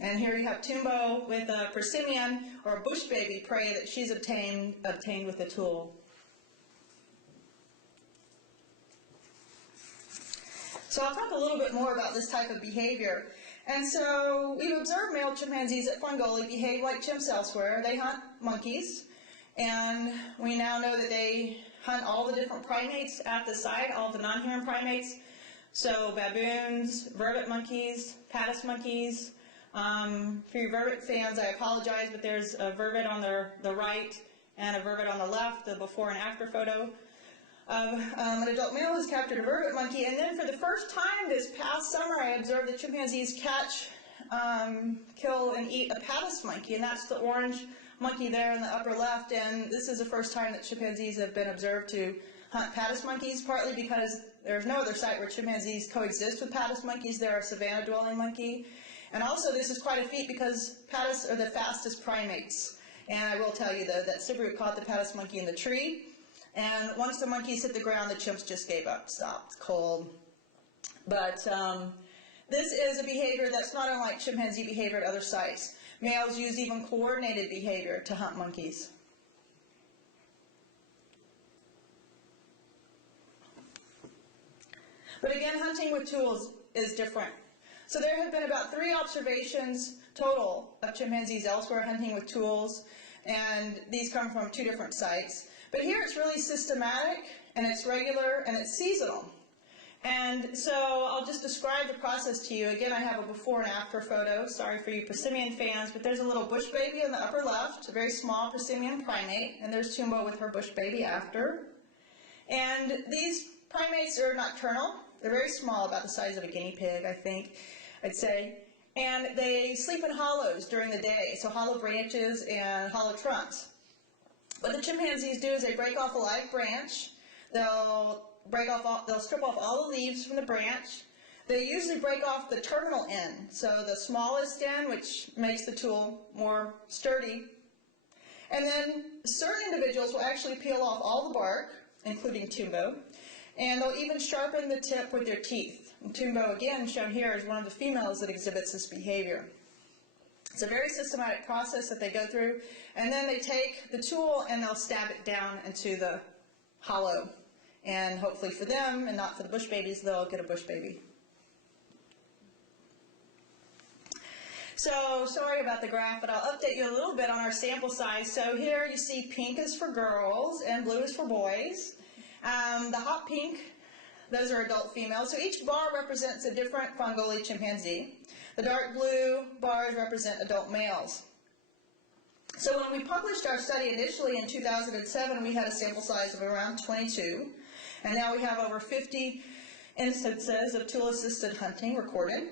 And here you have Tumbo with a persimmon or a bush baby prey that she's obtained with a tool. So I'll talk a little bit more about this type of behavior. And so we've observed male chimpanzees at Fongoli behave like chimps elsewhere. They hunt monkeys, and we now know that they hunt all the different primates at the site, all the non-human primates. So baboons, vervet monkeys, paddis monkeys. For your vervet fans, I apologize, but there's a vervet on the right and a vervet on the left, the before and after photo. An adult male has captured a vervet monkey, and then for the first time this past summer I observed the chimpanzees catch, kill, and eat a paddis monkey, and that's the orange monkey there in the upper left, and this is the first time that chimpanzees have been observed to hunt paddis monkeys, partly because there's no other site where chimpanzees coexist with paddis monkeys. They're a savanna-dwelling monkey, and also this is quite a feat because paddis are the fastest primates, and I will tell you though that Subaru caught the paddis monkey in the tree. And once the monkeys hit the ground, the chimps just gave up, stopped, cold. But this is a behavior that's not unlike chimpanzee behavior at other sites. Males use even coordinated behavior to hunt monkeys. But again, hunting with tools is different. So there have been about 3 observations total of chimpanzees elsewhere hunting with tools, and these come from 2 different sites. But here it's really systematic, and it's regular, and it's seasonal. And so I'll just describe the process to you. Again, I have a before and after photo. Sorry for you persimmon fans, but there's a little bush baby in the upper left, a very small persimmon primate, and there's Tumbo with her bush baby after. And these primates are nocturnal. They're very small, about the size of a guinea pig, I think, I'd say. And they sleep in hollows during the day, so hollow branches and hollow trunks. What the chimpanzees do is they break off a live branch. They'll strip off all the leaves from the branch. They usually break off the terminal end, so the smallest end, which makes the tool more sturdy. And then certain individuals will actually peel off all the bark, including Tumbo, and they'll even sharpen the tip with their teeth. And Tumbo, again, shown here, is one of the females that exhibits this behavior. It's a very systematic process that they go through, and then they take the tool and they'll stab it down into the hollow. And hopefully for them, and not for the bush babies, they'll get a bush baby. So, sorry about the graph, but I'll update you a little bit on our sample size. So here you see pink is for girls and blue is for boys. The hot pink, those are adult females. So each bar represents a different Fongoli chimpanzee. The dark blue bars represent adult males. So when we published our study initially in 2007, we had a sample size of around 22. And now we have over 50 instances of tool-assisted hunting recorded.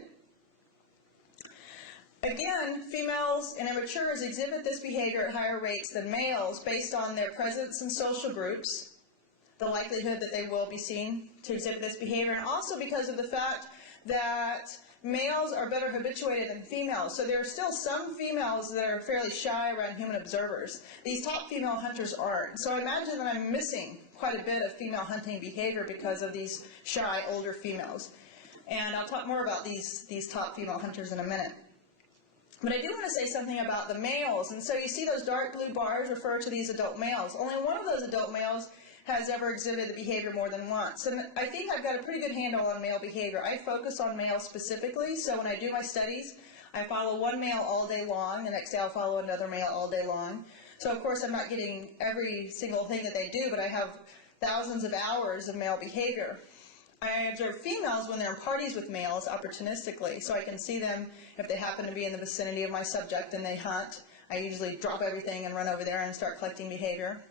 Again, females and immatures exhibit this behavior at higher rates than males based on their presence in social groups, the likelihood that they will be seen to exhibit this behavior, and also because of the fact that males are better habituated than females. So there are still some females that are fairly shy around human observers. These top female hunters aren't. So I imagine that I'm missing quite a bit of female hunting behavior because of these shy older females. And I'll talk more about these top female hunters in a minute. But I do want to say something about the males. And so you see those dark blue bars refer to these adult males. Only one of those adult males has ever exhibited the behavior more than once. And I think I've got a pretty good handle on male behavior. I focus on males specifically, so when I do my studies, I follow one male all day long, the next day I'll follow another male all day long. So of course I'm not getting every single thing that they do, but I have thousands of hours of male behavior. I observe females when they're in parties with males opportunistically, so I can see them if they happen to be in the vicinity of my subject and they hunt. I usually drop everything and run over there and start collecting behavior.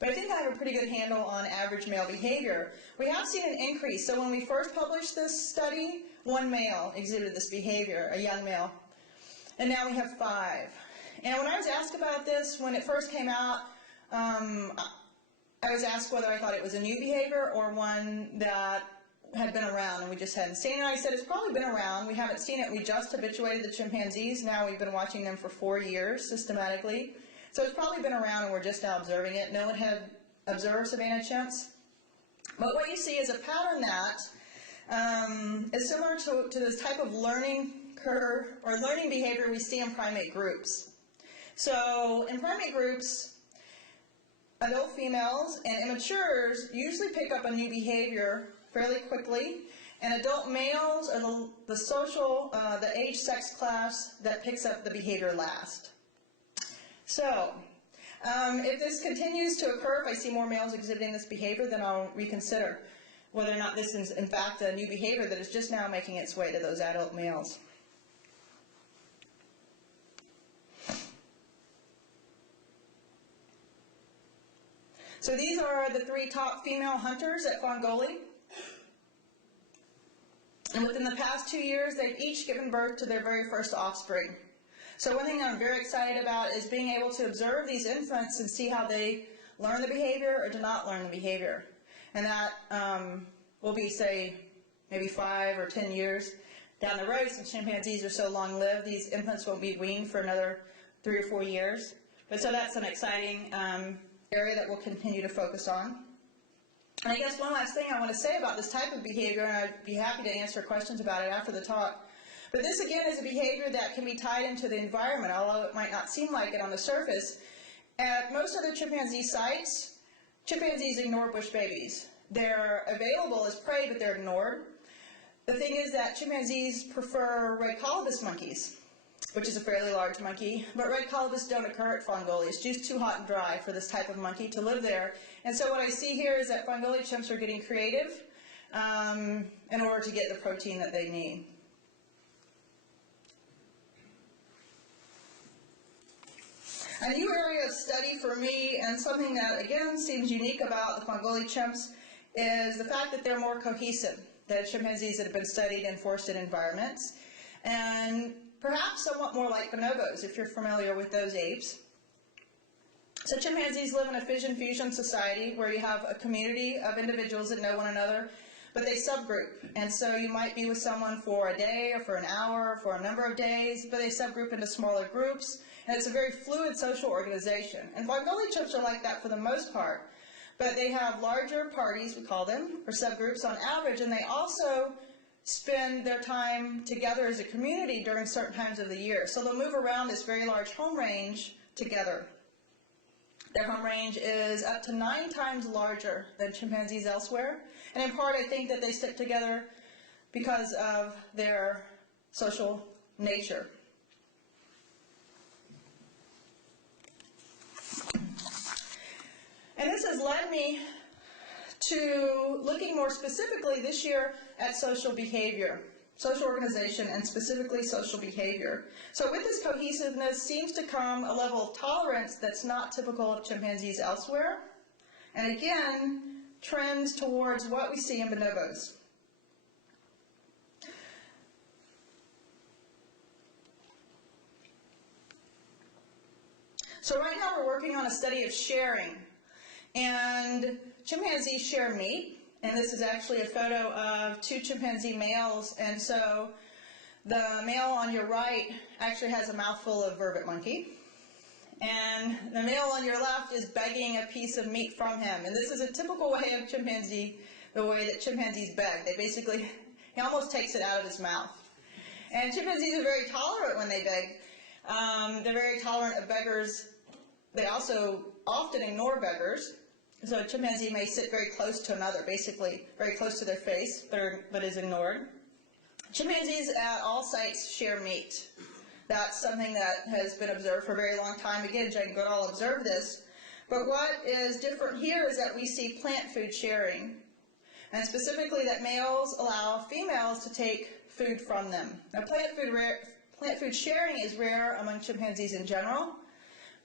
But I think I have a pretty good handle on average male behavior. We have seen an increase. So when we first published this study, one male exhibited this behavior, a young male. And now we have 5. And when I was asked about this, when it first came out, I was asked whether I thought it was a new behavior or one that had been around and we just hadn't seen it. I said it's probably been around. We haven't seen it. We just habituated the chimpanzees. Now we've been watching them for 4 years systematically. So it's probably been around and we're just now observing it. No one had observed savanna chimps. But what you see is a pattern that is similar to this type of learning occur, or learning behavior we see in primate groups. So in primate groups, adult females and immatures usually pick up a new behavior fairly quickly, and adult males are the age sex class that picks up the behavior last. So if this continues to occur, if I see more males exhibiting this behavior, then I'll reconsider whether or not this is in fact a new behavior that is just now making its way to those adult males. So these are the 3 top female hunters at Fongoli. And within the past 2 years, they've each given birth to their very first offspring. So one thing I'm very excited about is being able to observe these infants and see how they learn the behavior or do not learn the behavior. And that will be, say, maybe 5 or 10 years down the road. Since chimpanzees are so long-lived, these infants won't be weaned for another 3 or 4 years. But so that's an exciting area that we'll continue to focus on. And I guess one last thing I want to say about this type of behavior, and I'd be happy to answer questions about it after the talk, but this again is a behavior that can be tied into the environment, although it might not seem like it on the surface. At most other chimpanzee sites, chimpanzees ignore bush babies. They're available as prey, but they're ignored. The thing is that chimpanzees prefer red colobus monkeys, which is a fairly large monkey, but red colobus don't occur at Fongoli. It's just too hot and dry for this type of monkey to live there. And so what I see here is that Fongoli chimps are getting creative in order to get the protein that they need. A new area of study for me, and something that again seems unique about the Fongoli chimps, is the fact that they're more cohesive than chimpanzees that have been studied in forested environments, and perhaps somewhat more like bonobos, if you're familiar with those apes. So chimpanzees live in a fission-fusion society where you have a community of individuals that know one another, but they subgroup. And so you might be with someone for a day or for an hour or for a number of days, but they subgroup into smaller groups, and it's a very fluid social organization. And Fongoli chimps are like that for the most part, but they have larger parties, we call them, or subgroups on average, and they also spend their time together as a community during certain times of the year. So they'll move around this very large home range together. Their home range is up to 9 times larger than chimpanzees elsewhere. And in part, I think that they stick together because of their social nature. And this has led me to looking more specifically this year at social behavior, social organization, and specifically social behavior. So with this cohesiveness seems to come a level of tolerance that's not typical of chimpanzees elsewhere, and again, trends towards what we see in bonobos. So right now we're working on a study of sharing, and chimpanzees share meat. And this is actually a photo of 2 chimpanzee males, and so the male on your right actually has a mouthful of vervet monkey, and the male on your left is begging a piece of meat from him. And this is a typical way of chimpanzee, the way that chimpanzees beg. They basically, he almost takes it out of his mouth. And chimpanzees are very tolerant when they beg. They're very tolerant of beggars. They also often ignore beggars. So a chimpanzee may sit very close to another, basically very close to their face, but is ignored. Chimpanzees at all sites share meat. That's something that has been observed for a very long time. Again, Jane Goodall observed this. But what is different here is that we see plant food sharing, and specifically that males allow females to take food from them. Now, plant food sharing is rare among chimpanzees in general,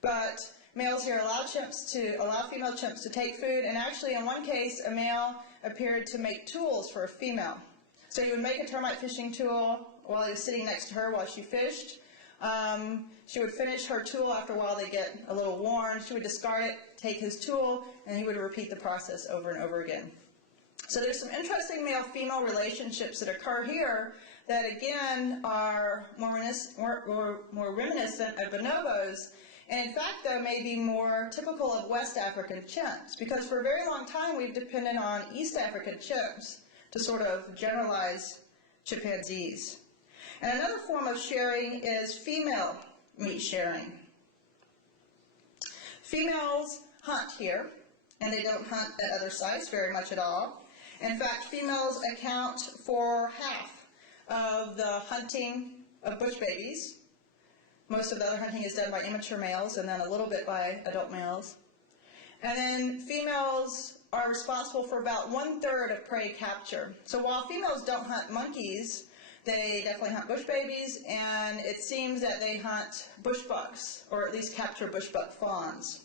but males here allow female chimps to take food, and actually in one case a male appeared to make tools for a female. So he would make a termite fishing tool while he was sitting next to her while she fished. She would finish her tool after a while. They'd get a little worn. She would discard it, take his tool, and he would repeat the process over and over again. So there's some interesting male-female relationships that occur here that again are more reminiscent of bonobos, and in fact, though, may be more typical of West African chimps, because for a very long time we've depended on East African chimps to sort of generalize chimpanzees. And another form of sharing is female meat sharing. Females hunt here, and they don't hunt at other sites very much at all. In fact, females account for half of the hunting of bush babies. Most of the other hunting is done by immature males and then a little bit by adult males. And then females are responsible for about 1/3 of prey capture. So while females don't hunt monkeys, they definitely hunt bush babies, and it seems that they hunt bush bucks, or at least capture bush buck fawns.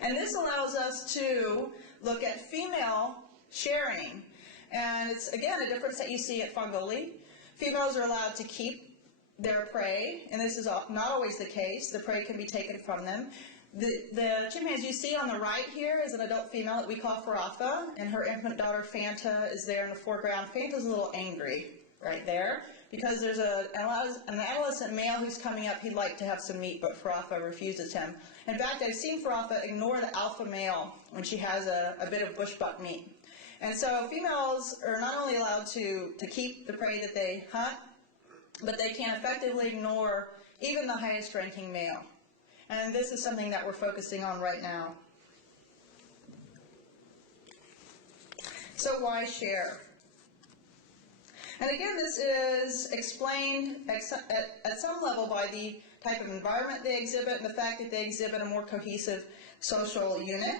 And this allows us to look at female sharing. And it's, again, a difference that you see at Fongoli. Females are allowed to keep their prey, and this is not always the case. The prey can be taken from them. The chimpanzee you see on the right here is an adult female that we call Farafa, and her infant daughter Fanta is there in the foreground. Fanta's a little angry right there because there's an adolescent male who's coming up. He'd like to have some meat, but Farafa refuses him. In fact, I've seen Farafa ignore the alpha male when she has a bit of bush buck meat. And so females are not only allowed to keep the prey that they hunt, but they can effectively ignore even the highest ranking male. And this is something that we're focusing on right now. So why share? And again, this is explained at some level by the type of environment they exhibit and the fact that they exhibit a more cohesive social unit.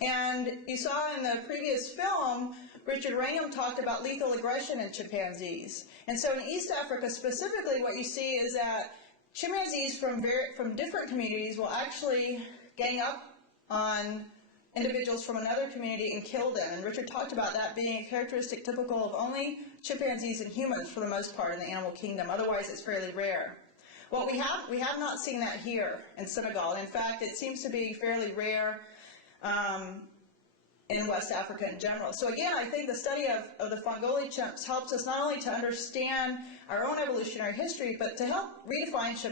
And you saw in the previous film, Richard Wrangham talked about lethal aggression in chimpanzees. And so in East Africa specifically, what you see is that chimpanzees from different communities will actually gang up on individuals from another community and kill them. And Richard talked about that being a characteristic typical of only chimpanzees and humans for the most part in the animal kingdom. Otherwise, it's fairly rare. Well, we have not seen that here in Senegal. In fact, it seems to be fairly rare in West Africa in general. So again, I think the study of the Fongoli chimps helps us not only to understand our own evolutionary history, but to help redefine chimps